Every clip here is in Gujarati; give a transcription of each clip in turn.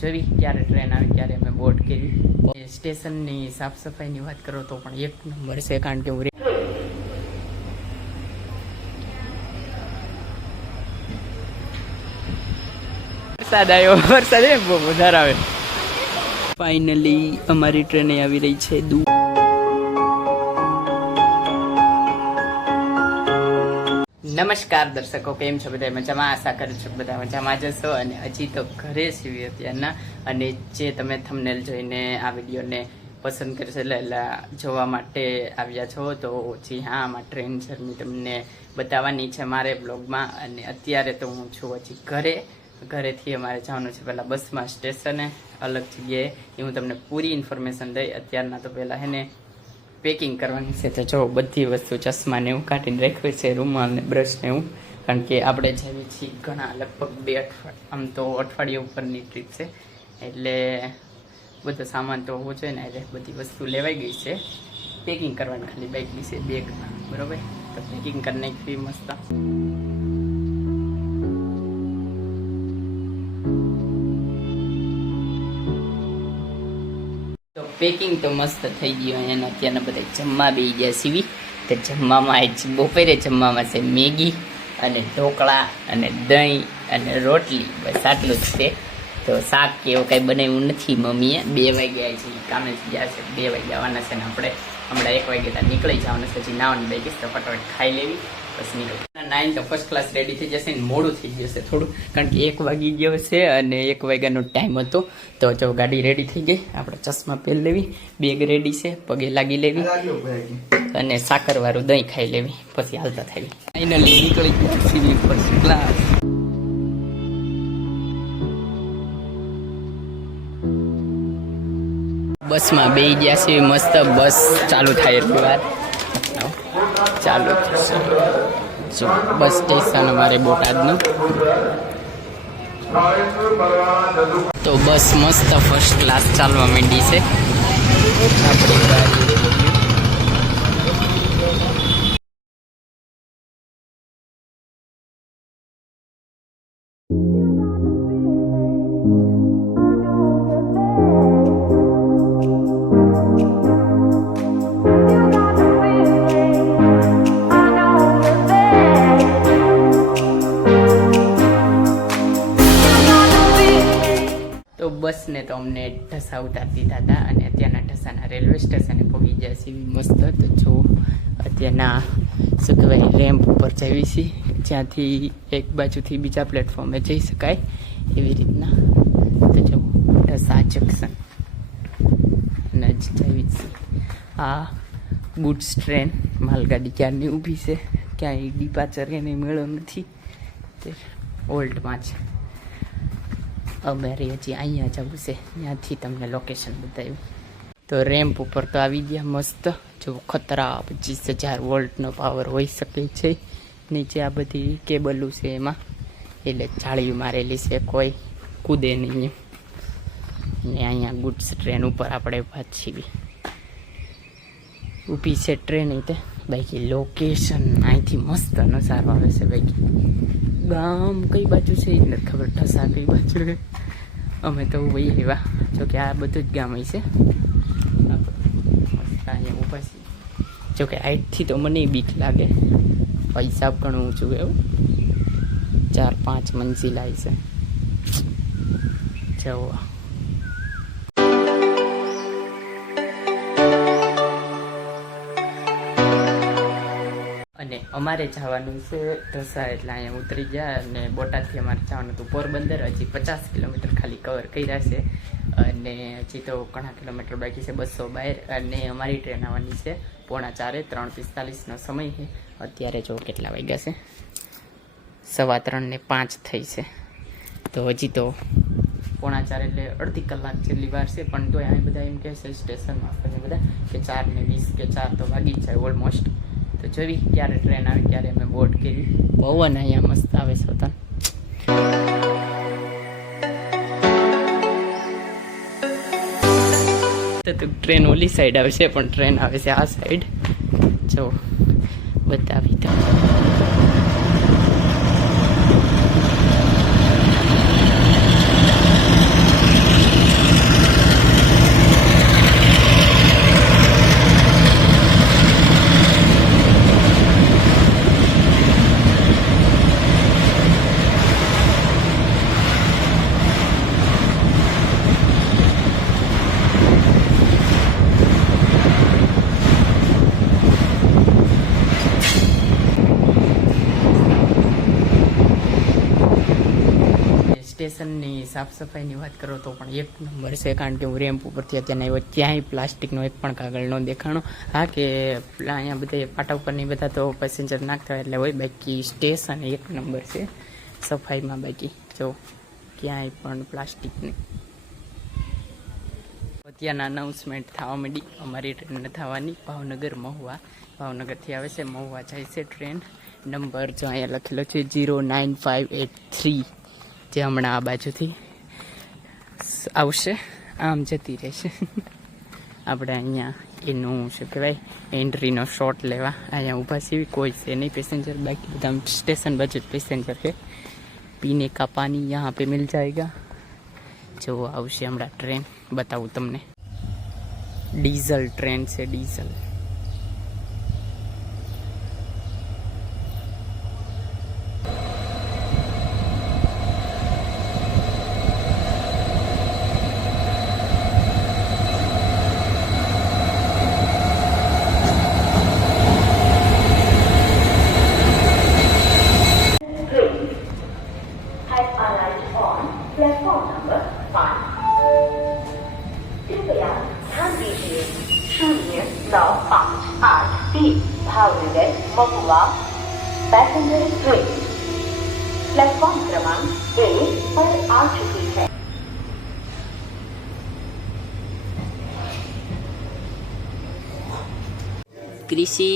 જોવી ક્યારે ટ્રેન આવી ત્યારે અમે બોર્ડ કરી. સ્ટેશનની સાફ સફાઈની વાત કરો તો પણ એક નંબર છે, કારણ કે હું વરસાદ આવ્યો, વરસાદ બહુ વધારે આવે. ફાઇનલી અમારી ટ્રેન આવી રહી છે દૂર. નમસ્કાર દર્શકો, કેમ છો બધા? મજામાં? આશા કરું છું બધા મજામાં જશો. અને હજી તો ઘરે છીએ અત્યારના, અને જે તમે થંબનેલ જોઈને આ વિડીયોને પસંદ કરશો એટલે જોવા માટે આવ્યા છો, તો જી હા, આમાં ટ્રેન જર્ની તમને બતાવવાની છે મારે બ્લોગમાં. અને અત્યારે તો હું છું હજી ઘરેથી અમારે જવાનું છે પહેલાં બસમાં સ્ટેશને, અલગ જગ્યાએ. એ હું તમને પૂરી ઇન્ફોર્મેશન દઈ. અત્યારના તો પહેલાં હે ને પેકિંગ કરવાની છે, તો જો બધી વસ્તુ, ચશ્મા ને એવું કાઢીને રાખ્યું છે, રૂમાલ ને બ્રશ ને એવું, કારણ કે આપણે જેવી છીએ ઘણા, લગભગ 2 અઠવાડિયા, આમ તો અઠવાડિયા ઉપરની ટ્રીપ છે, એટલે બધો સામાન તો હોવો જોઈએ ને, એટલે બધી વસ્તુ લેવાઈ ગઈ છે. પેકિંગ કરવાની ખાલી બાકી છે બેગમાં, બરોબર? તો પેકિંગ કરી નાખી મસ્ત. પેકિંગ તો મસ્ત થઈ ગયું. અને અત્યારના બધા જમવા બેસી ગયા સીવી. તો જમવામાં બપોરે જમવામાં છે મેગી અને ઢોકળા અને દહીં અને રોટલી, બસ આટલું જ છે. તો શાક કે એવું કાંઈ બનાવ્યું નથી મમ્મીએ. 2 વાગ્યા છે, કામે જ ગયા છે, 2 વાગ્યા આવવાના છે ને આપણે હમણાં 1 વાગ્યા ત્યાં નીકળી જવાનું છે. હજી નાવાની બાકી તો ફટાફટ ખાઈ લેવી, બસ નીકળી. 9 તો ફર્સ્ટ ક્લાસ રેડી થઈ જશે ને મોડું થઈ જશે થોડું, કારણ કે 1 વાગી ગયો છે અને 1 વાગ્યાનો ટાઈમ હતો. તો જો ગાડી રેડી થઈ ગઈ, આપણે ચશ્મા પહેરી લેવી, બેગ રેડી છે, પગે લાગી લેવી અને સાકરવાળું દહીં ખાઈ લેવી, પછી હાલતા થઈ. ફાઇનલી નીકળી ગયા સીવી ફર્સ્ટ ક્લાસ. બસમાં બેસી ગયા છે મસ્ત. બસ ચાલુ થાય એટલી વાર ચાલુ થશે. જો બસ સ્ટેશન અમારે બોટાદનું. તો બસ મસ્ત ફર્સ્ટ ક્લાસ ચાલવા માંડી છે. આપણી ગાડી બસને તો અમને ઢસા ઉતારી દીધા હતા, અને અત્યારના ઢસાના રેલવે સ્ટેશને પહોંચી ગયા સીવી મસ્ત. તો જો અત્યારના શું કહેવાય, રેમ્પ ઉપર જઈએ છીએ, જ્યાંથી એક બાજુથી બીજા પ્લેટફોર્મે જઈ શકાય એવી રીતના. તો જો ઢસા જંકશન અને જ જઈએ છીએ. આ ગુડ્સ ટ્રેન માલગાડી ક્યારની ઊભી છે, ક્યાંય ડિપાચર એને મેળો નથી, તે ઓલ્ડમાં છે. અમારે હજી અહીંયા જવું છે, ત્યાંથી તમને લોકેશન બતાવ્યું. તો રેમ્પ ઉપર તો આવી ગયા મસ્ત. જો ખતરા 25,000 વોલ્ટનો પાવર હોઈ શકે છે. નીચે આ બધી કેબલું છે એમાં, એટલે જાળીઓ મારેલી છે, કોઈ કૂદે નહીં. ને અહીંયા ગુડ્સ ટ્રેન ઉપર આપણે પાછી ઊભી છે ટ્રેન. તે બાકી લોકેશન અહીંથી મસ્ત નજારો આવે છે. બાકી ગામ કઈ બાજુ છે એ નથી ખબર, ઢસા કઈ બાજુ. અમે તો વહી આવ્યા, જોકે આ બધું જ ગામ છે. અહીંયા ઊભા છીએ. જોકે હાઈટથી તો મને બીક લાગે, પૈસા ઘણું ઊંચું એવું, 4-5 મંજિલા છે. જવો અને અમારે જવાનું છે ઢસા, એટલે અહીંયા ઉતરી ગયા. અને બોટાદથી અમારે જવાનું હતું પોરબંદર. હજી 50 કિલોમીટર ખાલી કવર કર્યા છે, અને હજી તો ઘણા કિલોમીટર બાકી છે, 200 બહાર. અને અમારી ટ્રેન આવવાની છે 3:45, 3:45નો સમય છે. અત્યારે જો કેટલા વાગ્યા છે, 3:15 થઈ છે. તો હજી તો 3:45 એટલે અડધી કલાક જેટલી વાર છે. પણ તો અહીં બધા એમ કહે છે સ્ટેશનમાં બધા કે 4:20 કે 4 તો વાગી જ જાય ઓલમોસ્ટ. તો જોવી ક્યારે ટ્રેન આવે ત્યારે અમે બોર્ડ કરી. પવન અહીંયા મસ્ત આવે છે તન. તો ટ્રેન ઓલી સાઈડ આવે છે, પણ ટ્રેન આવે છે આ સાઈડ. જો બતાવી તો સ્ટેશનની સાફ સફાઈની વાત કરો તો પણ એક નંબર છે, કારણ કે હું રેમ્પ ઉપરથી અત્યારે આવ્યો ક્યાંય પ્લાસ્ટિકનો એક પણ કાગળ ન દેખાણો. હા કે અહીંયા બધા પાટા ઉપરની બધા તો પેસેન્જર નાખતા હોય એટલે હોય, બાકી સ્ટેશન એક નંબર છે સફાઈમાં. બાકી જો ક્યાંય પણ પ્લાસ્ટિક નહીં. અત્યારના અનાઉન્સમેન્ટ થવા માંડી. અમારી ટ્રેન થવાની ભાવનગર મહુવા. ભાવનગરથી આવે છે, મહુવા જાય છે ટ્રેન. નંબર જો અહીંયા લખેલો છે 09583, જે હમણાં આ બાજુથી આવશે, આમ જતી રહેશે. આપણે અહીંયા એનું શું કહેવાય એન્ટ્રીનો શોટ લેવા અહીંયા ઊભા છીએ. કોઈ છે નહીં પેસેન્જર, બાકી બધા સ્ટેશન બાજુ જ પેસેન્જર છે. પીને કા પાણી यहाँ पे मिल जाएगा. જો આવશે હમણાં ટ્રેન, બતાવું તમને. ડીઝલ ટ્રેન છે, ડીઝલ. प्लेटफॉर्म नंबर 5 कृपया ध्यान दीजिए 0958 भावनगर महुआ पैसेंजर ट्रेन प्लेटफॉर्म क्रमांक 1 पर आ चुकी है. कृषि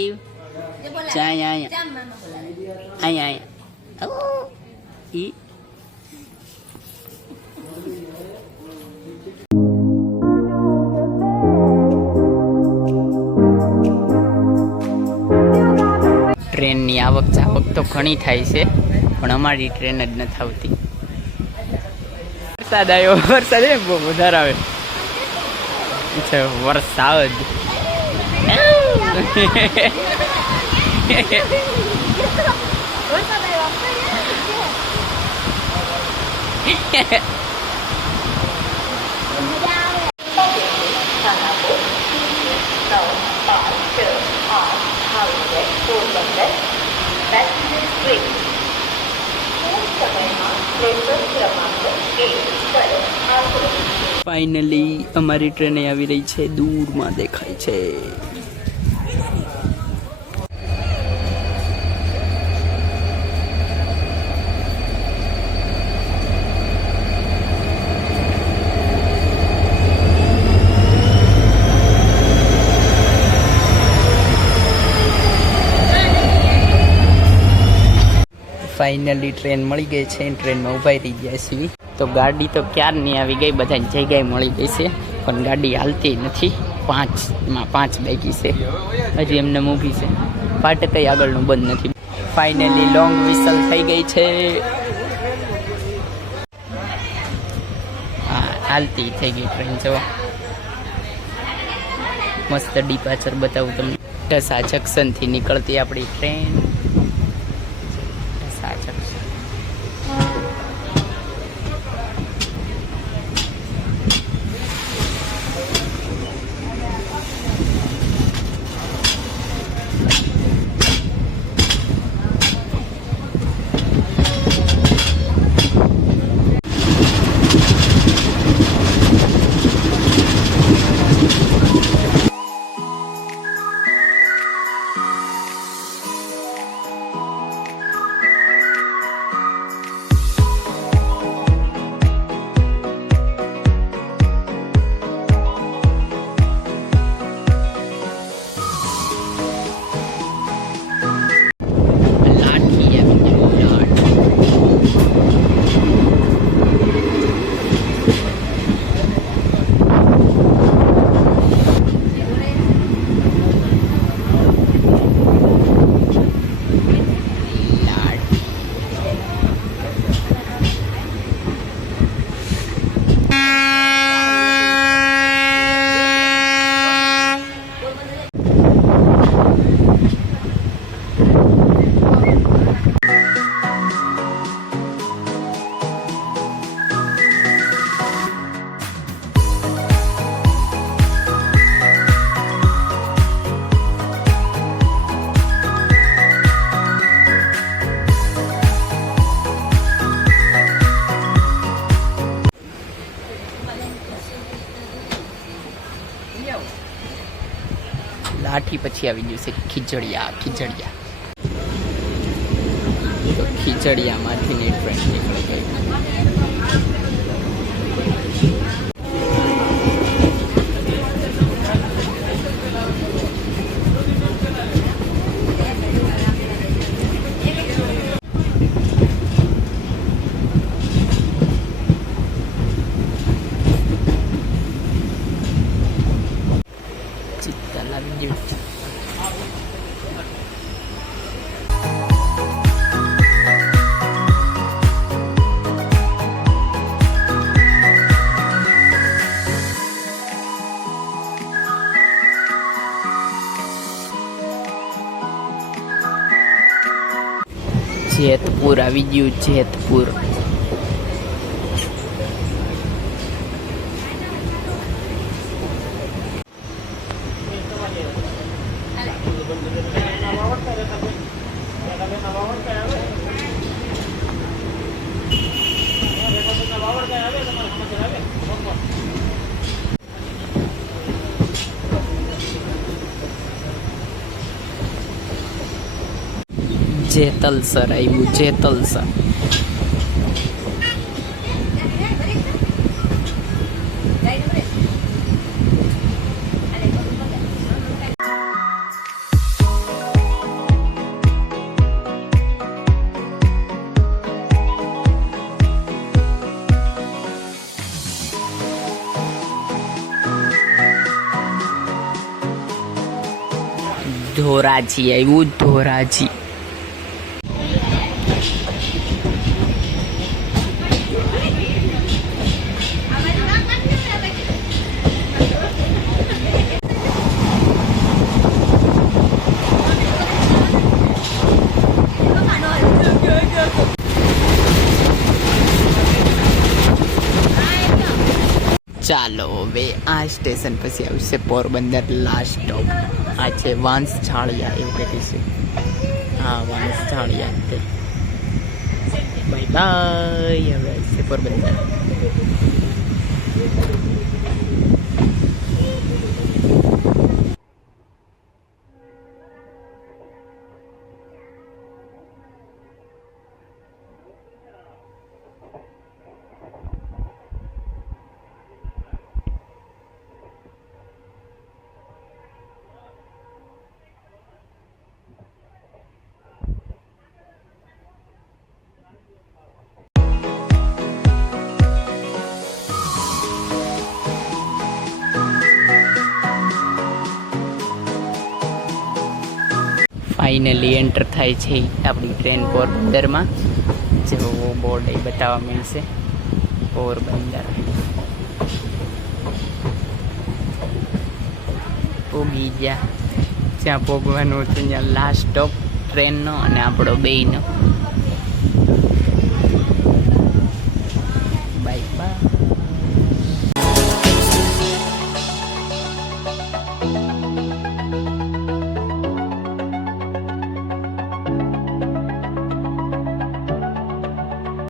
અહીંયા ઈ ટ્રેનની આવક જાવક તો ઘણી થાય છે, પણ અમારી ટ્રેન જ નથી આવતી. વરસાદ આવ્યો, વરસાદ બહુ વધારે આવે છે. વરસાદ ફાઇનલી અમારી ટ્રેન આવી રહી છે, દૂરમાં દેખાય છે. ફાઇનલી ટ્રેન મળી ગઈ છે, ટ્રેનમાં ઊભા રહી ગયા છીએ. તો ગાડી તો ક્યારની આવી ગઈ, બધાની જગ્યાએ મળી ગઈ છે, પણ ગાડી હાલતી નથી. 5 બાકી છે, હજી એમને ઊભી છે. ફાટકઈ આગળનું બંધ નથી. ફાઇનલી લોંગ વિસલ થઈ ગઈ છે. હા, હાલતી થઈ ગઈ ટ્રેન. જો મસ્ત ડિપાચર બતાવું તમને. ઢસા જંકશનથી નીકળતી આપણી ટ્રેન. ભાઠી પછી આવી ગયું છે ખીજડીયા. તો ખીજડીયામાંથી ની ટ્રેન નીકળી ગઈ. ચિત્તલ આવી ગયું. જેતપુર આવી ગયું. જેતપુર જેતલસર આવ્યું. જેતલસર ધોરાજી આવ્યું. ધોરાજી ચાલો હવે આ સ્ટેશન પછી આવશે પોરબંદર લાસ્ટ સ્ટોપ. આ છે વાંસછાળિયા એવું કહીશું. હા, વાંસછાળિયા તે. Bye bye. હવે આવશે પોરબંદર. ફાઇનલી એન્ટર થાય છે આપણી ટ્રેન પોરબંદરમાં. જેવો બોર્ડ એ બતાવવા મળશે. પોરબંદર પોગી ગયા. જ્યાં પોગવાનું હતું ત્યાં લાસ્ટ સ્ટોપ ટ્રેનનો અને આપણો બેયનો.